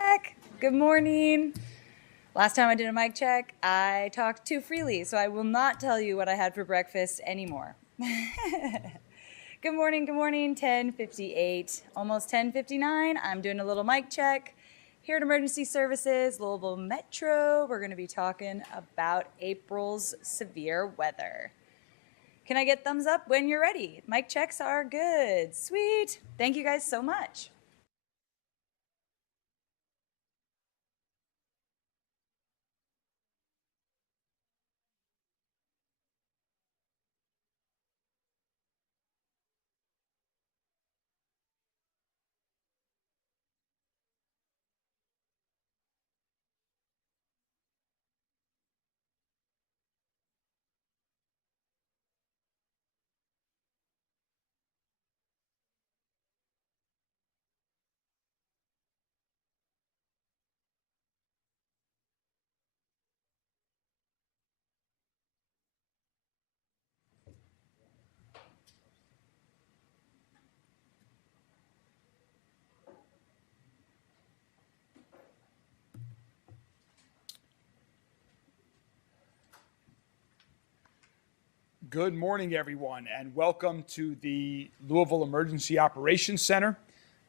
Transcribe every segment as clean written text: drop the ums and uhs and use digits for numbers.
Check. Good morning. Last time I did a mic check, I talked too freely, so I will not tell you what I had for breakfast anymore. Good morning, 10:58, almost 10:59. I'm doing a little mic check here at Emergency Services, Louisville Metro. We're going to be talking about April's severe weather. Can I get thumbs up when you're ready? Mic checks are good. Sweet. Thank you guys so much. Good morning, everyone, and welcome to the Louisville Emergency Operations Center.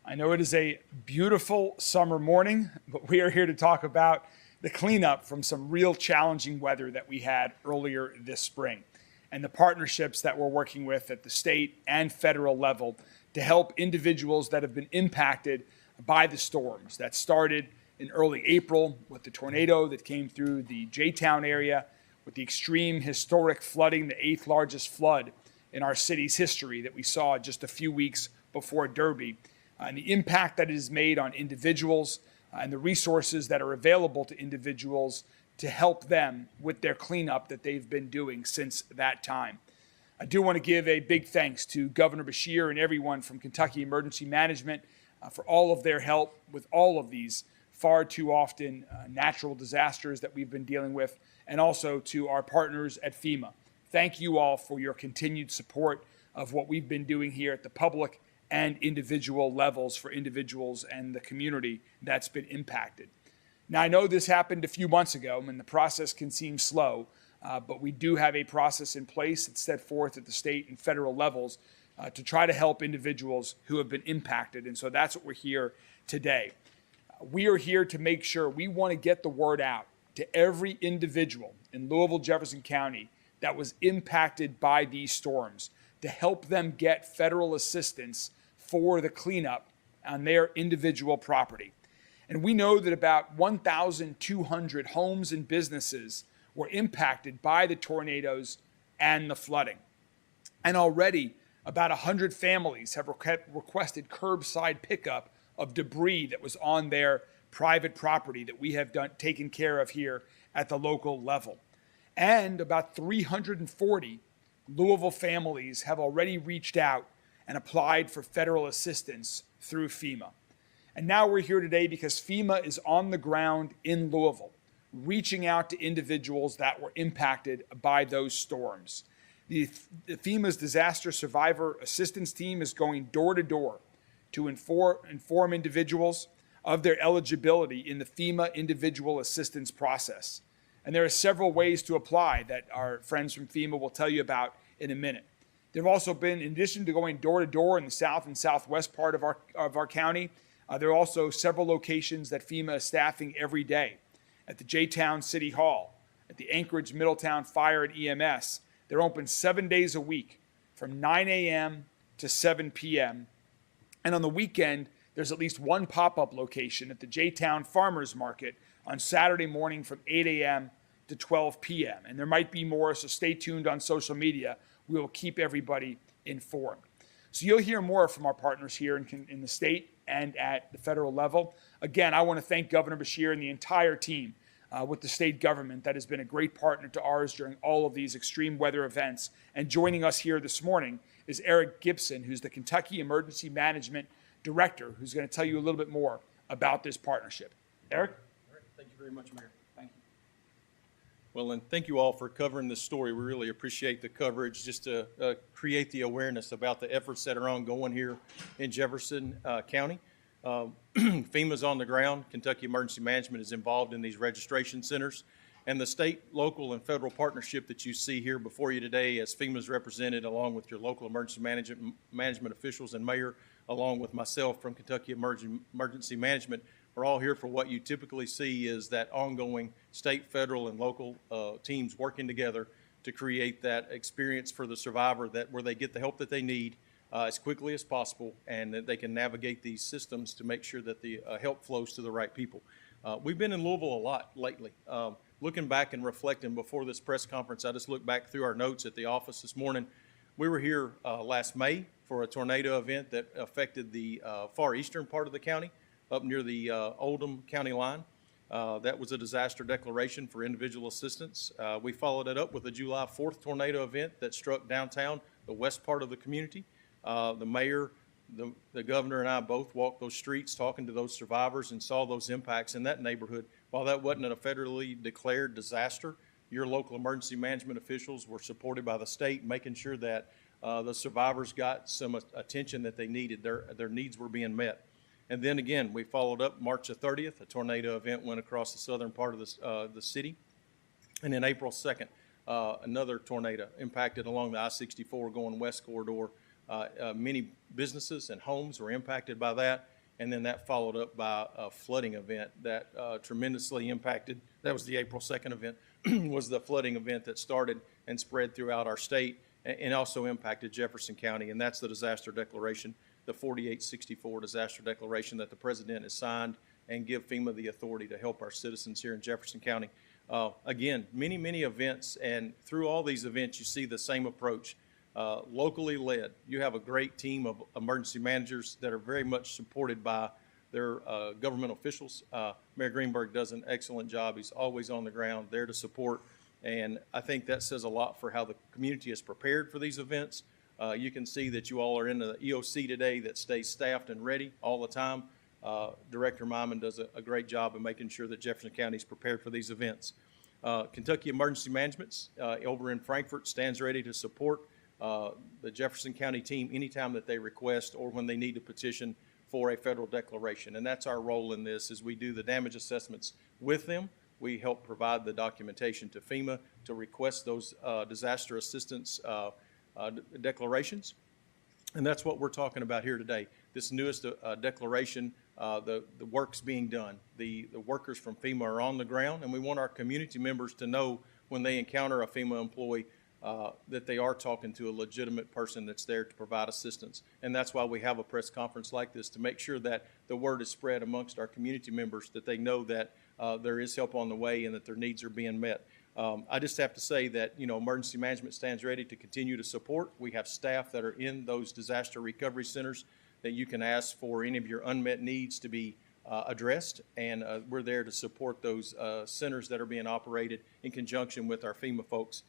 I know it is a beautiful summer morning, but we are here to talk about the cleanup from some real challenging weather that we had earlier this spring and the partnerships that we're working with at the state and federal level to help individuals that have been impacted by the storms that started in early April with the tornado that came through the J-Town area, with the extreme historic flooding, the 8th largest flood in our city's history that we saw just a few weeks before Derby, and the impact that it has made on individuals and the resources that are available to individuals to help them with their cleanup that they've been doing since that time. I do want to give a big thanks to Governor Beshear and everyone from Kentucky Emergency Management for all of their help with all of these far too often natural disasters that we've been dealing with, and also to our partners at FEMA. Thank you all for your continued support of what we've been doing here at the public and individual levels for individuals and the community that's been impacted. Now, I know this happened a few months ago, and the process can seem slow, but we do have a process in place that's set forth at the state and federal levels to try to help individuals who have been impacted, and so that's what we're here today. We are here to make sure we want to get the word out to every individual in Louisville, Jefferson County that was impacted by these storms to help them get federal assistance for the cleanup on their individual property. And we know that about 1,200 homes and businesses were impacted by the tornadoes and the flooding. And already about 100 families have requested curbside pickup of debris that was on their private property that we have taken care of here at the local level. And about 340 Louisville families have already reached out and applied for federal assistance through FEMA. And now we're here today because FEMA is on the ground in Louisville, reaching out to individuals that were impacted by those storms. The FEMA's Disaster Survivor Assistance Team is going door to door to inform individuals of their eligibility in the FEMA individual assistance process. And there are several ways to apply that our friends from FEMA will tell you about in a minute. There have also been, in addition to going door to door in the south and southwest part of our county, there are also several locations that FEMA is staffing every day. At the J-Town City Hall, at the Anchorage Middletown Fire and EMS, they're open 7 days a week from 9 a.m. to 7 p.m. And on the weekend, there's at least one pop-up location at the J-Town Farmers Market on Saturday morning from 8 a.m. to 12 p.m. And there might be more, so stay tuned on social media. We will keep everybody informed. So you'll hear more from our partners here in the state and at the federal level. Again, I want to thank Governor Beshear and the entire team with the state government that has been a great partner to ours during all of these extreme weather events. And joining us here this morning is Eric Gibson, who's the Kentucky Emergency Management Director, who's going to tell you a little bit more about this partnership. Eric? All right. Thank you very much, Mayor. Thank you. Well, and thank you all for covering this story. We really appreciate the coverage just to create the awareness about the efforts that are ongoing here in Jefferson County. FEMA's on the ground. Kentucky Emergency Management is involved in these registration centers. And the state, local, and federal partnership that you see here before you today as FEMA's represented along with your local emergency management officials and mayor, along with myself from Kentucky Emergency Management, are all here for what you typically see is that ongoing state, federal, and local teams working together to create that experience for the survivor where they get the help that they need as quickly as possible, and that they can navigate these systems to make sure that the help flows to the right people. We've been in Louisville a lot lately. Looking back and reflecting before this press conference, I just looked back through our notes at the office this morning. We were here last May for a tornado event that affected the far eastern part of the county, up near the Oldham County line. That was a disaster declaration for individual assistance. We followed it up with a July 4th tornado event that struck downtown, the west part of the community. The mayor, the governor, and I both walked those streets talking to those survivors and saw those impacts in that neighborhood. While that wasn't a federally declared disaster, your local emergency management officials were supported by the state, making sure that the survivors got some attention that they needed. Their needs were being met. And then again, we followed up March the 30th. A tornado event went across the southern part of the city. And then April 2nd, another tornado impacted along the I-64 going west corridor. Many businesses and homes were impacted by that. And then that followed up by a flooding event that tremendously impacted. That was the April 2nd event, was the flooding event that started and spread throughout our state and also impacted Jefferson County. And that's the disaster declaration, the 4864 disaster declaration that the president has signed and give FEMA the authority to help our citizens here in Jefferson County. Again, many, many events, and through all these events, you see the same approach. Locally led. You have a great team of emergency managers that are very much supported by their government officials. Mayor Greenberg does an excellent job. He's always on the ground there to support, and I think that says a lot for how the community is prepared for these events. You can see that you all are in the EOC today that stays staffed and ready all the time. Director Myman does a great job of making sure that Jefferson County is prepared for these events. Kentucky Emergency Management over in Frankfort stands ready to support the Jefferson County team anytime that they request or when they need to petition for a federal declaration. And that's our role in this, is we do the damage assessments with them. We help provide the documentation to FEMA to request those disaster assistance declarations. And that's what we're talking about here today. This newest declaration, the work's being done. The workers from FEMA are on the ground, and we want our community members to know when they encounter a FEMA employee that they are talking to a legitimate person that's there to provide assistance. And that's why we have a press conference like this, to make sure that the word is spread amongst our community members, that they know that there is help on the way and that their needs are being met. I just have to say that, emergency management stands ready to continue to support. We have staff that are in those disaster recovery centers that you can ask for any of your unmet needs to be addressed, and we're there to support those centers that are being operated in conjunction with our FEMA folks.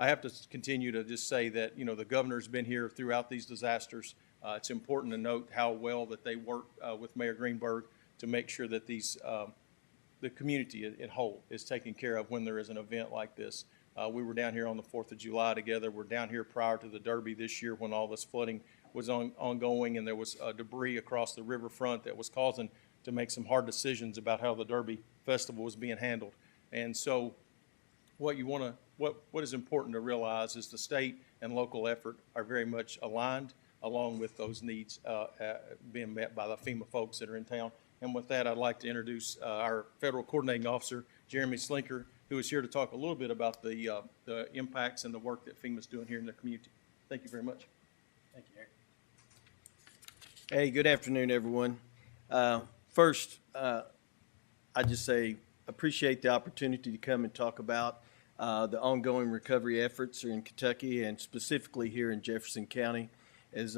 I have to continue to just say that, the governor's been here throughout these disasters. It's important to note how well that they work with Mayor Greenberg to make sure that the community in whole is taken care of when there is an event like this. We were down here on the 4th of July together. We're down here prior to the Derby this year when all this flooding was ongoing, and there was debris across the riverfront that was causing to make some hard decisions about how the Derby Festival was being handled. And so what is important to realize is the state and local effort are very much aligned, along with those needs being met by the FEMA folks that are in town. And with that, I'd like to introduce our federal coordinating officer, Jeremy Slinker, who is here to talk a little bit about the impacts and the work that FEMA is doing here in the community. Thank you very much. Thank you, Eric. Hey, good afternoon, everyone. First, I just say appreciate the opportunity to come and talk about the ongoing recovery efforts in Kentucky and specifically here in Jefferson County. As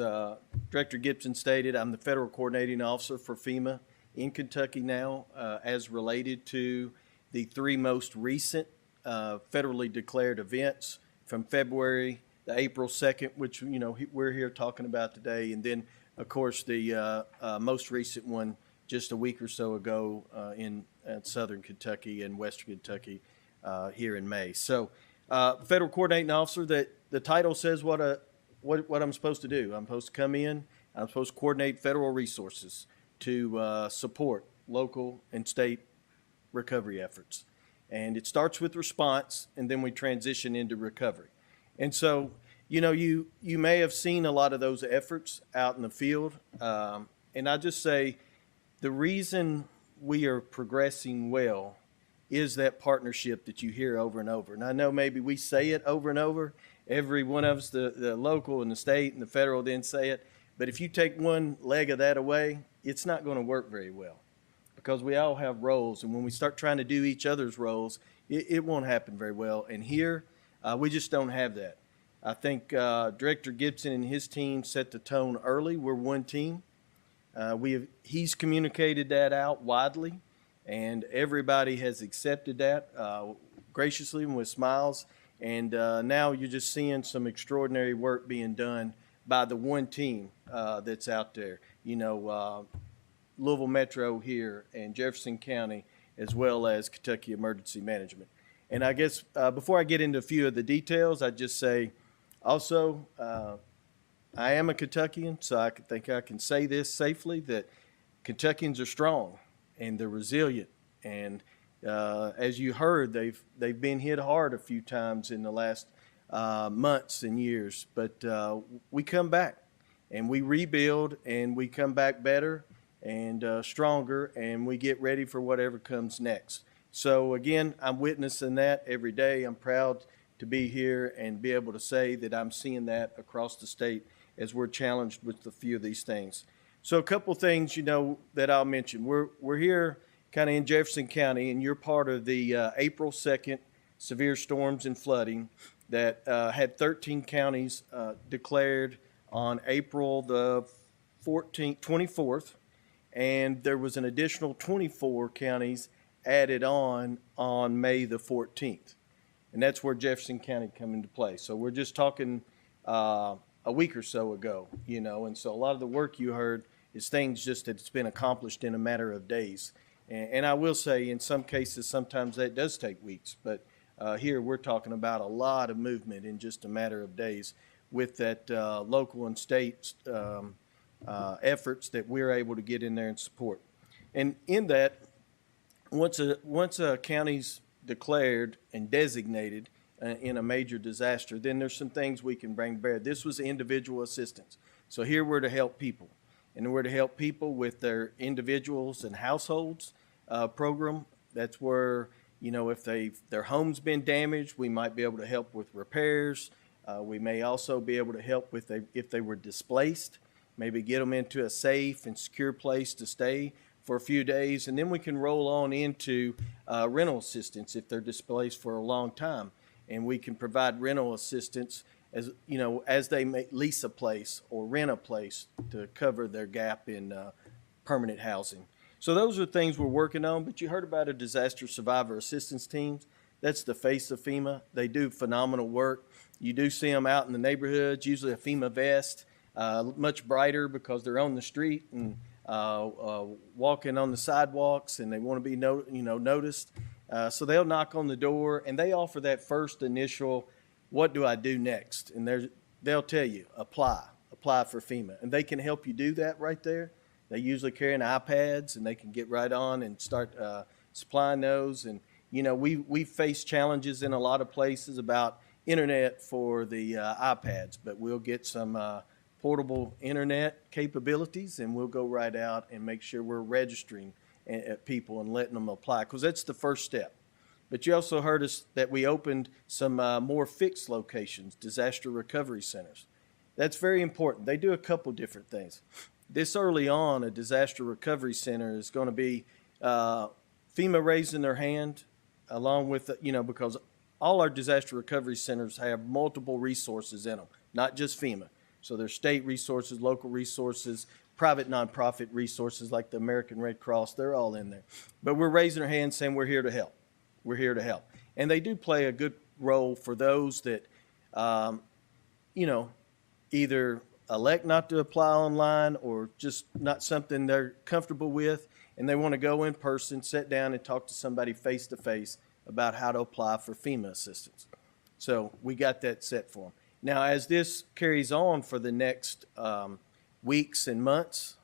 Director Gibson stated, I'm the federal coordinating officer for FEMA in Kentucky now, as related to the three most recent federally declared events from February, the April 2nd, which we're here talking about today, and then of course the most recent one just a week or so ago in southern Kentucky and western Kentucky here in May. So federal coordinating officer, that the title says what I'm supposed to do. I'm supposed to come in I'm supposed to coordinate federal resources to support local and state recovery efforts. And it starts with response, and then we transition into recovery. And so, you may have seen a lot of those efforts out in the field. And I just say the reason we are progressing well is that partnership that you hear over and over. And I know maybe we say it over and over. Every one of us, the local and the state and the federal, didn't say it. But if you take one leg of that away, it's not going to work very well, because we all have roles. And when we start trying to do each other's roles, it won't happen very well. And here, we just don't have that. I think Director Gibson and his team set the tone early. We're one team. He's communicated that out widely, and everybody has accepted that graciously and with smiles. And now you're just seeing some extraordinary work being done by the one team that's out there. Louisville Metro here and Jefferson County, as well as Kentucky Emergency Management. And I guess before I get into a few of the details, I'd just say also, I am a Kentuckian, so I think I can say this safely, that Kentuckians are strong and they're resilient. And as you heard, they've been hit hard a few times in the last months and years. But we come back and we rebuild, and we come back better and stronger, and we get ready for whatever comes next. So again, I'm witnessing that every day. I'm proud to be here and be able to say that I'm seeing that across the state as we're challenged with a few of these things. So a couple things, that I'll mention. We're here kind of in Jefferson County, and you're part of the April 2nd severe storms and flooding that had 13 counties declared on April the 24th, and there was an additional 24 counties added on May the 14th. And that's where Jefferson County come into play. So we're just talking a week or so ago, and so a lot of the work you heard is things just that's been accomplished in a matter of days. And I will say, in some cases, sometimes that does take weeks, but here we're talking about a lot of movement in just a matter of days with that local and state efforts that we're able to get in there and support. And in that, once a county's declared and designated in a major disaster, then there's some things we can bring to bear. This was individual assistance. So here we're to help people. And we're to help people with their individuals and households program. That's where, if their home's been damaged, we might be able to help with repairs. We may also be able to help with if they were displaced, maybe get them into a safe and secure place to stay for a few days, and then we can roll on into rental assistance if they're displaced for a long time, and we can provide rental assistance as they may lease a place or rent a place to cover their gap in permanent housing. So those are things we're working on. But you heard about a disaster survivor assistance teams. That's the face of FEMA. They do phenomenal work. You do see them out in the neighborhoods, usually a FEMA vest, much brighter because they're on the street and walking on the sidewalks, and they want to be noticed. So they'll knock on the door, and they offer that first initial, what do I do next? And they'll tell you, apply for FEMA. And they can help you do that right there. They usually carry iPads, and they can get right on and start supplying those. And, we face challenges in a lot of places about internet for the iPads, but we'll get some portable internet capabilities, and we'll go right out and make sure we're registering people and letting them apply, because that's the first step. But you also heard us that we opened some more fixed locations, disaster recovery centers. That's very important. They do a couple different things. This early on, a disaster recovery center is going to be FEMA raising their hand, along with, because all our disaster recovery centers have multiple resources in them, not just FEMA. So there's state resources, local resources, private nonprofit resources like the American Red Cross. They're all in there. But we're raising our hands saying we're here to help. We're here to help. And they do play a good role for those that, either elect not to apply online or just not something they're comfortable with, and they want to go in person, sit down, and talk to somebody face to face about how to apply for FEMA assistance. So we got that set for them. Now, as this carries on for the next weeks and months,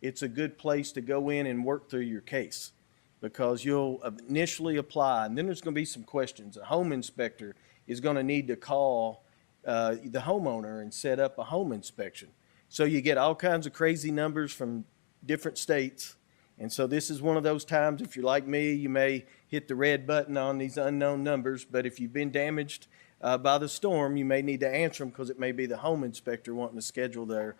it's a good place to go in and work through your case, because you'll initially apply, and then there's going to be some questions. A home inspector is going to need to call the homeowner and set up a home inspection. So you get all kinds of crazy numbers from different states. And so this is one of those times, if you're like me, you may hit the red button on these unknown numbers, but if you've been damaged by the storm, you may need to answer them, because it may be the home inspector wanting to schedule their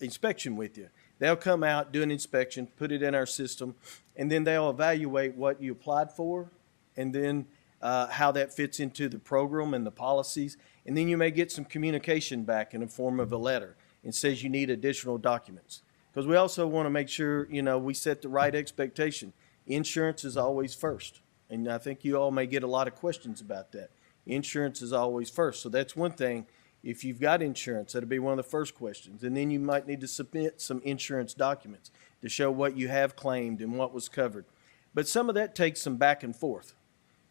inspection with you. They'll come out, do an inspection, put it in our system, and then they'll evaluate what you applied for, and then how that fits into the program and the policies. And then you may get some communication back in the form of a letter and says you need additional documents. Because we also want to make sure, we set the right expectation. Insurance is always first. And I think you all may get a lot of questions about that. Insurance is always first. So that's one thing. If you've got insurance, that'll be one of the first questions. And then you might need to submit some insurance documents to show what you have claimed and what was covered. But some of that takes some back and forth.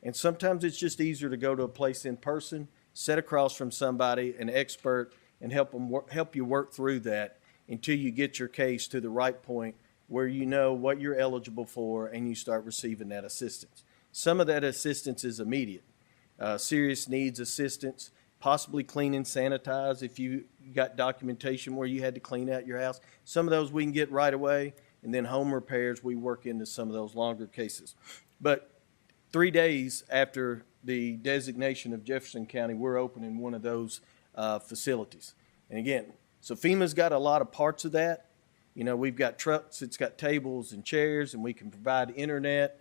And sometimes it's just easier to go to a place in person, sit across from somebody, an expert, and help you work through that until you get your case to the right point where you know what you're eligible for and you start receiving that assistance. Some of that assistance is immediate. Serious needs assistance, possibly clean and sanitize if you got documentation where you had to clean out your house. Some of those we can get right away, and then home repairs, we work into some of those longer cases. But 3 days after the designation of Jefferson County, we're opening one of those facilities. And again, so FEMA's got a lot of parts of that. We've got trucks, it's got tables and chairs, and we can provide internet.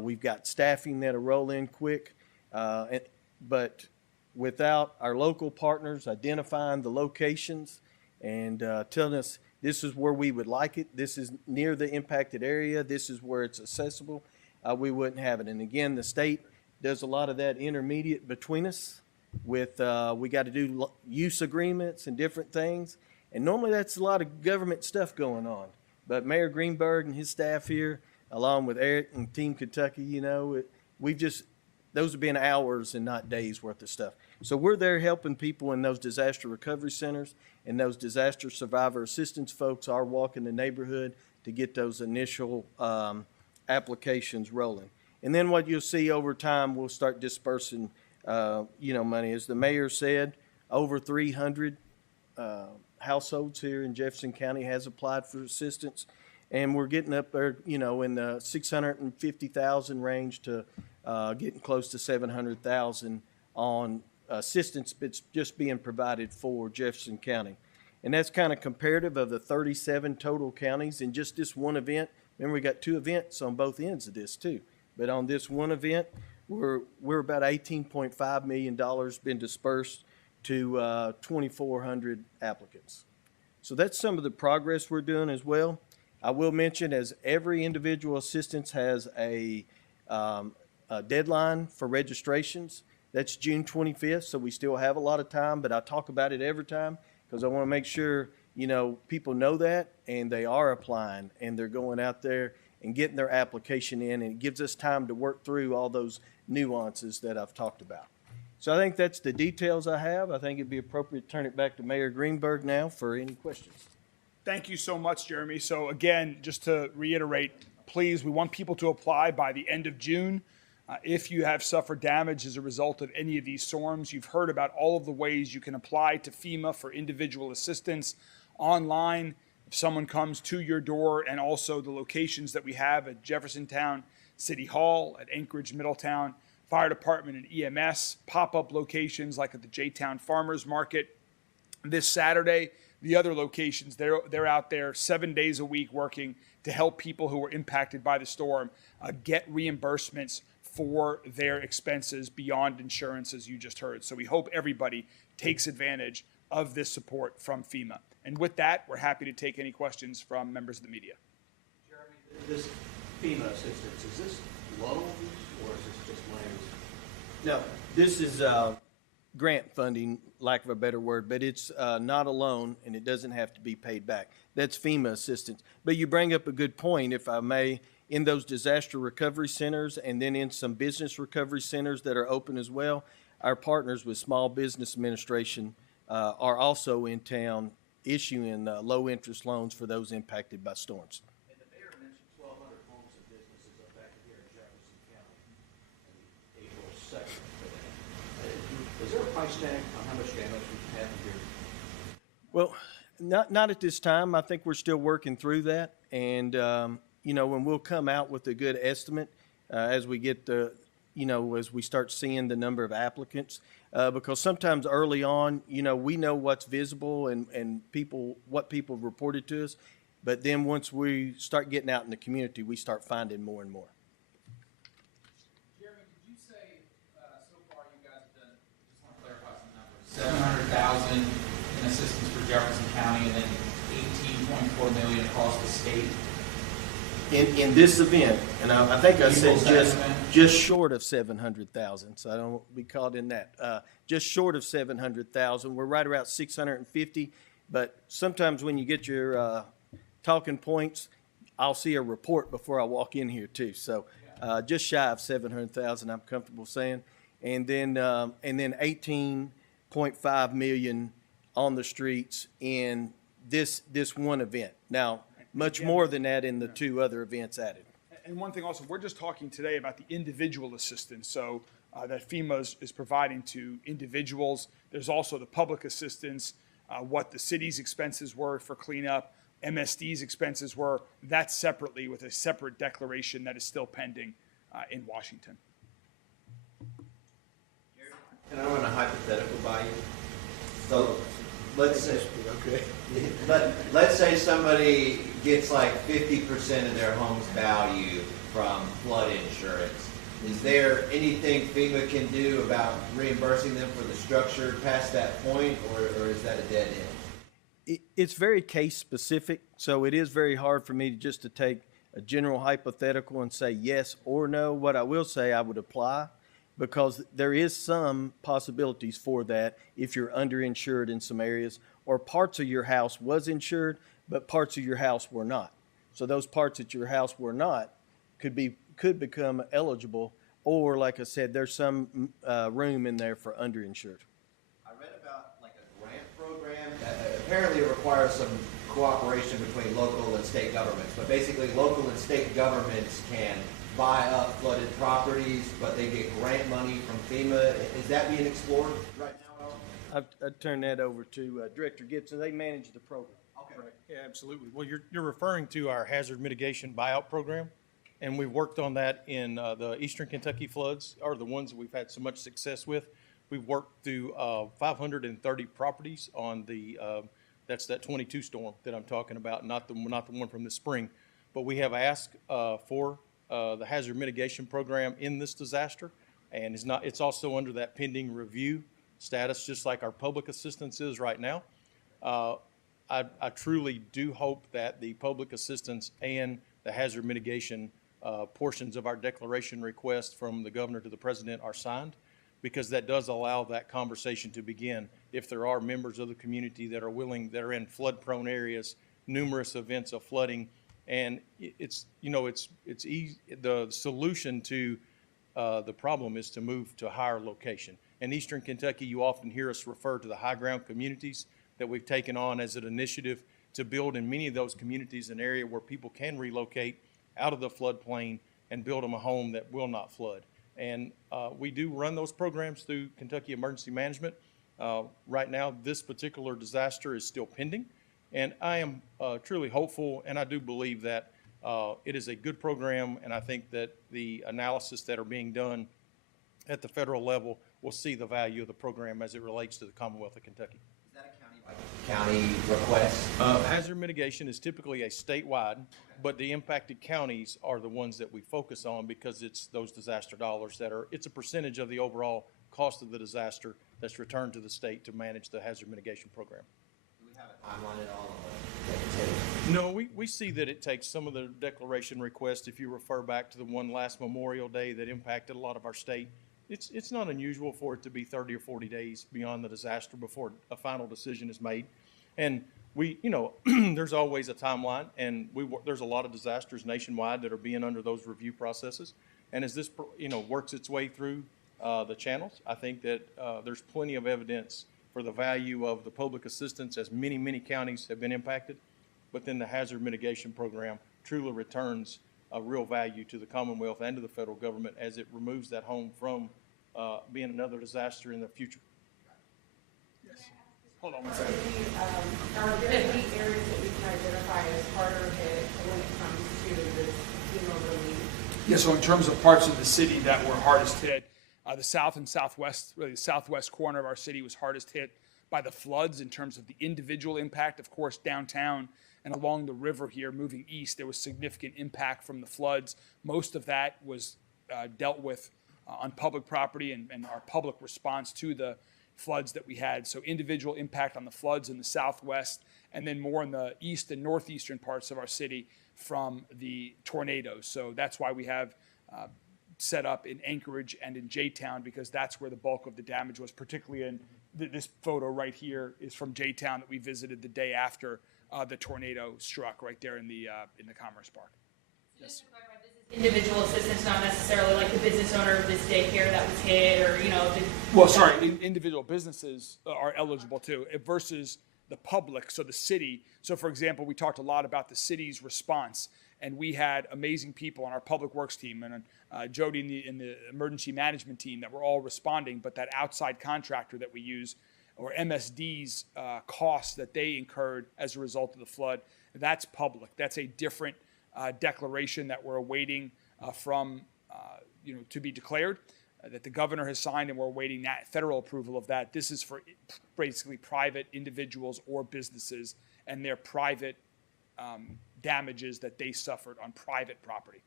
We've got staffing that'll roll in quick. But without our local partners identifying the locations and telling us this is where we would like it, this is near the impacted area, this is where it's accessible, we wouldn't have it. And again, the state does a lot of that intermediate between us with, we got to do use agreements and different things. And normally that's a lot of government stuff going on. But Mayor Greenberg and his staff here, along with Eric and Team Kentucky, those have been hours and not days worth of stuff. So we're there helping people in those disaster recovery centers, and those disaster survivor assistance folks are walking the neighborhood to get those initial applications rolling. And then what you'll see over time, we'll start dispersing, money. As the mayor said, over 300 households here in Jefferson County has applied for assistance, and we're getting up there, in the 650,000 range to getting close to 700,000 on assistance that's just being provided for Jefferson County. And that's kind of comparative of the 37 total counties in just this one event. Remember, we got 2 events on both ends of this too. But on this one event, we're about $18.5 million been dispersed to 2,400 applicants. So that's some of the progress we're doing as well. I will mention, as every individual assistance has a deadline for registrations. That's June 25th, so we still have a lot of time, but I talk about it every time because I want to make sure, people know that, and they are applying, and they're going out there and getting their application in, and it gives us time to work through all those nuances that I've talked about. So I think that's the details I have. I think it'd be appropriate to turn it back to Mayor Greenberg now for any questions. Thank you so much, Jeremy. So again, just to reiterate, please, we want people to apply by the end of June. If you have suffered damage as a result of any of these storms, you've heard about all of the ways you can apply to FEMA for individual assistance online. If someone comes to your door, and also the locations that we have at Jeffersontown City Hall, at Anchorage Middletown Fire Department and EMS, pop-up locations like at the J-Town Farmers Market. This Saturday, the other locations, they're out there 7 days a week working to help people who were impacted by the storm get reimbursements for their expenses beyond insurance, as you just heard. So we hope everybody takes advantage of this support from FEMA. And with that, we're happy to take any questions from members of the media. Jeremy, this FEMA assistance, is this loans or is this just loans? No, this is grant funding, lack of a better word, but it's not a loan, and it doesn't have to be paid back. That's FEMA assistance. But you bring up a good point, if I may. In those disaster recovery centers, and then in some business recovery centers that are open as well, our partners with Small Business Administration are also in town issuing low-interest loans for those impacted by storms. And the mayor mentioned 1,200 homes and businesses affected here in Jefferson County, and April 2nd for that. Is there a price tag on how much damage we've had here? Well, not at this time. I think we're still working through that. And, when we'll come out with a good estimate as we get as we start seeing the number of applicants, because sometimes early on, we know what's visible and what people have reported to us. But then once we start getting out in the community, we start finding more and more. Jeremy, did you say, so far you guys have done, just want to clarify some numbers, 700,000 in assistance for Jefferson County and then 18.4 million across the state? In this event, and I think I said Equals that event? just short of 700,000, so I don't be caught in that. Just short of 700,000. We're right around 650, but sometimes when you get your talking points, I'll see a report before I walk in here too. So just shy of 700,000, I'm comfortable saying, and then 18.5 million on the streets in this one event. Now, much more than that in the two other events added. And one thing also, we're just talking today about the individual assistance, so that FEMA is providing to individuals. There's also the public assistance, what the city's expenses were for cleanup, MSD's expenses were. That's separately with a separate declaration that is still pending in Washington. Can I run a hypothetical by you? So let's say, Okay. let's say somebody gets like 50% of their home's value from flood insurance. Is there anything FEMA can do about reimbursing them for the structure past that point, or is that a dead end? It's very case specific, so it is very hard for me to take a general hypothetical and say yes or no. What I will say, I would apply, because there is some possibilities for that if you're underinsured in some areas, or parts of your house was insured, but parts of your house were not. So those parts that your house were not could become eligible, or like I said, there's some room in there for underinsured. I read about like a grant program. Apparently it requires some cooperation between local and state governments, but basically local and state governments can buy up flooded properties, but they get grant money from FEMA. Is that being explored right now at all? I'd turn that over to Director Gibson. They manage the program. Okay. Yeah, absolutely. Well, you're referring to our hazard mitigation buyout program, and we've worked on that in the Eastern Kentucky floods, are the ones that we've had so much success with. We've worked through 530 properties on that's that 22 storm that I'm talking about, not the one from this spring. But we have asked for the hazard mitigation program in this disaster, and it's also under that pending review status, just like our public assistance is right now. I truly do hope that the public assistance and the hazard mitigation portions of our declaration request from the governor to the president are signed, because that does allow that conversation to begin. If there are members of the community that are willing, that are in flood-prone areas, numerous events of flooding, and it's easy. The solution to the problem is to move to a higher location. In Eastern Kentucky, you often hear us refer to the high ground communities that we've taken on as an initiative to build in many of those communities an area where people can relocate out of the floodplain and build them a home that will not flood. And we do run those programs through Kentucky Emergency Management. Right now, this particular disaster is still pending, and I am truly hopeful, and I do believe that it is a good program, and I think that the analysis that are being done at the federal level will see the value of the program as it relates to the Commonwealth of Kentucky. Is that a county request? Hazard mitigation is typically a statewide, but the impacted counties are the ones that we focus on, because it's those disaster dollars it's a percentage of the overall cost of the disaster that's returned to the state to manage the hazard mitigation program. Do we have a timeline at all on what it takes? No, we see that it takes some of the declaration requests. If you refer back to the one last Memorial Day that impacted a lot of our state, it's not unusual for it to be 30 or 40 days beyond the disaster before a final decision is made. And there's always a timeline, and there's a lot of disasters nationwide that are being under those review processes. And as this works its way through the channels, I think that there's plenty of evidence for the value of the public assistance, as many, many counties have been impacted. But then the hazard mitigation program truly returns a real value to the Commonwealth and to the federal government as it removes that home from being another disaster in the future. Hold on one second. Are there any areas that we can identify as harder hit when it comes to the FEMA relief? Yeah, so in terms of parts of the city that were hardest hit, the south and southwest, really the southwest corner of our city was hardest hit by the floods in terms of the individual impact. Of course, downtown and along the river here, moving east, there was significant impact from the floods. Most of that was dealt with on public property and our public response to the floods that we had. So individual impact on the floods in the southwest, and then more in the east and northeastern parts of our city from the tornadoes. So that's why we have set up in Anchorage and in J-Town, because that's where the bulk of the damage was, particularly in this photo right here is from J-Town that we visited the day after the tornado struck right there in the Commerce Park. Just to clarify, this is individual assistance, not necessarily like the business owner of this daycare that was hit, or, you know. Well, sorry, individual businesses are eligible too, versus the public, so the city. So, for example, we talked a lot about the city's response, and we had amazing people on our public works team and Jody in the emergency management team that were all responding, but that outside contractor that we use, or MSD's costs that they incurred as a result of the flood, that's public. That's a different declaration that we're awaiting from, to be declared, that the governor has signed, and we're awaiting that federal approval of that. This is for basically private individuals or businesses and their private damages that they suffered on private property.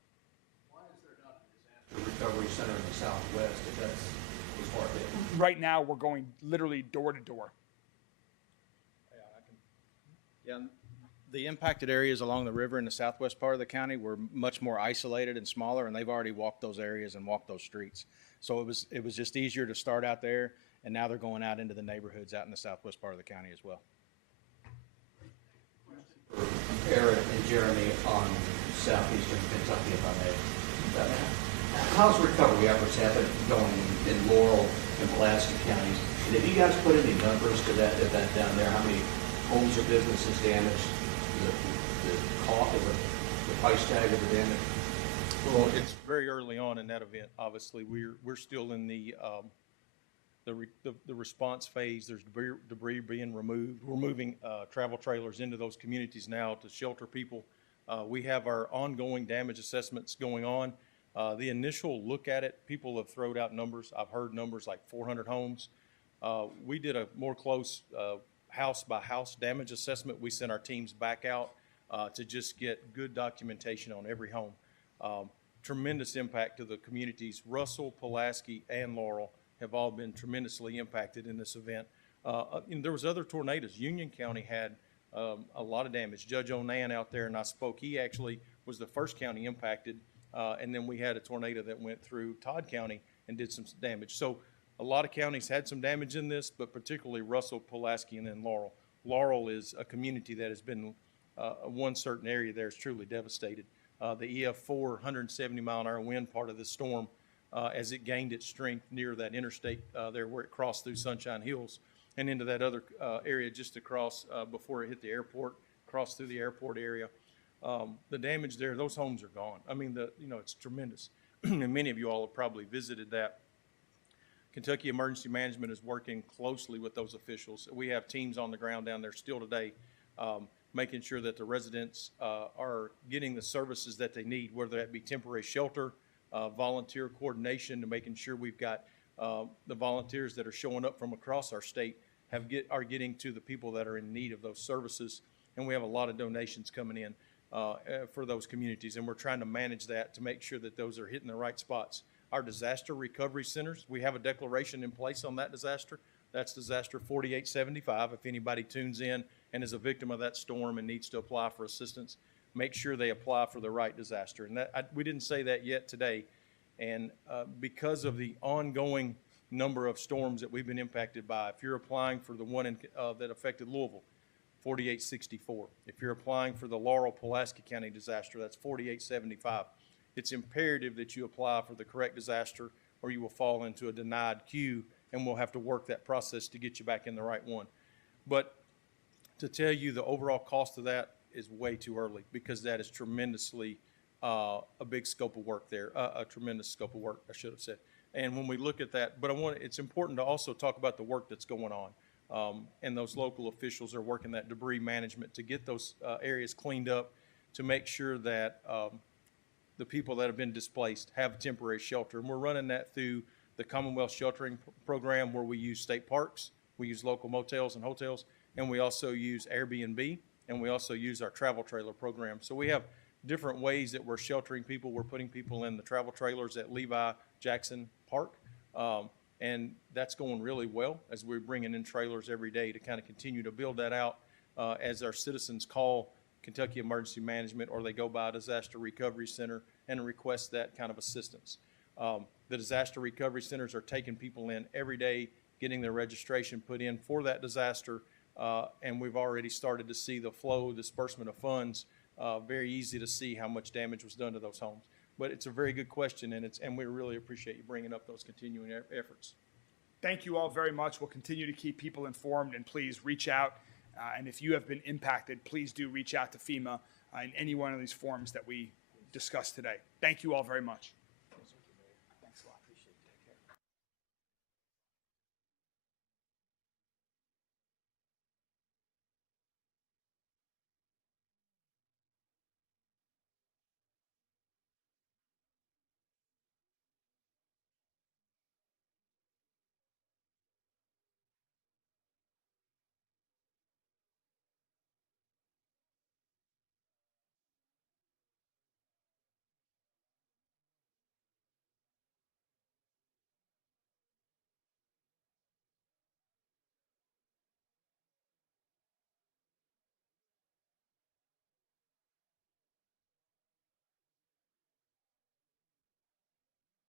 Why is there not a disaster recovery center in the Southwest if that's as far as it? Right now, we're going literally door to door. Yeah, the impacted areas along the river in the southwest part of the county were much more isolated and smaller, and they've already walked those areas and walked those streets. So it was just easier to start out there, and now they're going out into the neighborhoods out in the southwest part of the county as well. For Eric and Jeremy on southeastern Kentucky, if I may. How's recovery efforts happen going in Laurel and Pulaski counties? And have you guys put any numbers to that event down there? How many homes or businesses damaged? The cost of the price tag of the damage? Well, it's very early on in that event. Obviously, we're still in the response phase. There's debris being removed. We're moving travel trailers into those communities now to shelter people. We have our ongoing damage assessments going on. The initial look at it, people have thrown out numbers. I've heard numbers like 400 homes. We did a more close house by house damage assessment. We sent our teams back out to just get good documentation on every home. Tremendous impact to the communities. Russell, Pulaski, and Laurel have all been tremendously impacted in this event. And there was other tornadoes. Union County had a lot of damage. Judge Onan out there, and I spoke, he actually was the first county impacted. And then we had a tornado that went through Todd County and did some damage. So a lot of counties had some damage in this, but particularly Russell, Pulaski, and then Laurel. Laurel is a community that has been, one certain area there is truly devastated. The EF4 170-mile-an-hour wind part of the storm, as it gained its strength near that interstate there where it crossed through Sunshine Hills and into that other area just across before it hit the airport, crossed through the airport area. The damage there, those homes are gone. I mean, it's tremendous. And many of you all have probably visited that. Kentucky Emergency Management is working closely with those officials. We have teams on the ground down there still today, making sure that the residents are getting the services that they need, whether that be temporary shelter, volunteer coordination, to making sure we've got the volunteers that are showing up from across our state are getting to the people that are in need of those services. And we have a lot of donations coming in for those communities, and we're trying to manage that to make sure that those are hitting the right spots. Our disaster recovery centers, we have a declaration in place on that disaster. That's disaster 4875. If anybody tunes in and is a victim of that storm and needs to apply for assistance, make sure they apply for the right disaster. And we didn't say that yet today. And because of the ongoing number of storms that we've been impacted by, if you're applying for the one that affected Louisville, 4864. If you're applying for the Laurel Pulaski County disaster, that's 4875. It's imperative that you apply for the correct disaster, or you will fall into a denied queue and we'll have to work that process to get you back in the right one. But to tell you the overall cost of that is way too early, because that is tremendously a big scope of work there, a tremendous scope of work, I should have said. And when we look at that, but it's important to also talk about the work that's going on. And those local officials are working that debris management to get those areas cleaned up, to make sure that the people that have been displaced have temporary shelter. And we're running that through the Commonwealth Sheltering Program, where we use state parks, we use local motels and hotels, and we also use Airbnb, and we also use our travel trailer program. So we have different ways that we're sheltering people. We're putting people in the travel trailers at Levi Jackson Park, and that's going really well as we're bringing in trailers every day to kind of continue to build that out as our citizens call Kentucky Emergency Management, or they go by Disaster Recovery Center and request that kind of assistance. The disaster recovery centers are taking people in every day, getting their registration put in for that disaster, and we've already started to see the flow, disbursement of funds. Very easy to see how much damage was done to those homes. But it's a very good question, and we really appreciate you bringing up those continuing efforts. Thank you all very much. We'll continue to keep people informed, and please reach out. And if you have been impacted, please do reach out to FEMA in any one of these forms that we discussed today. Thank you all very much.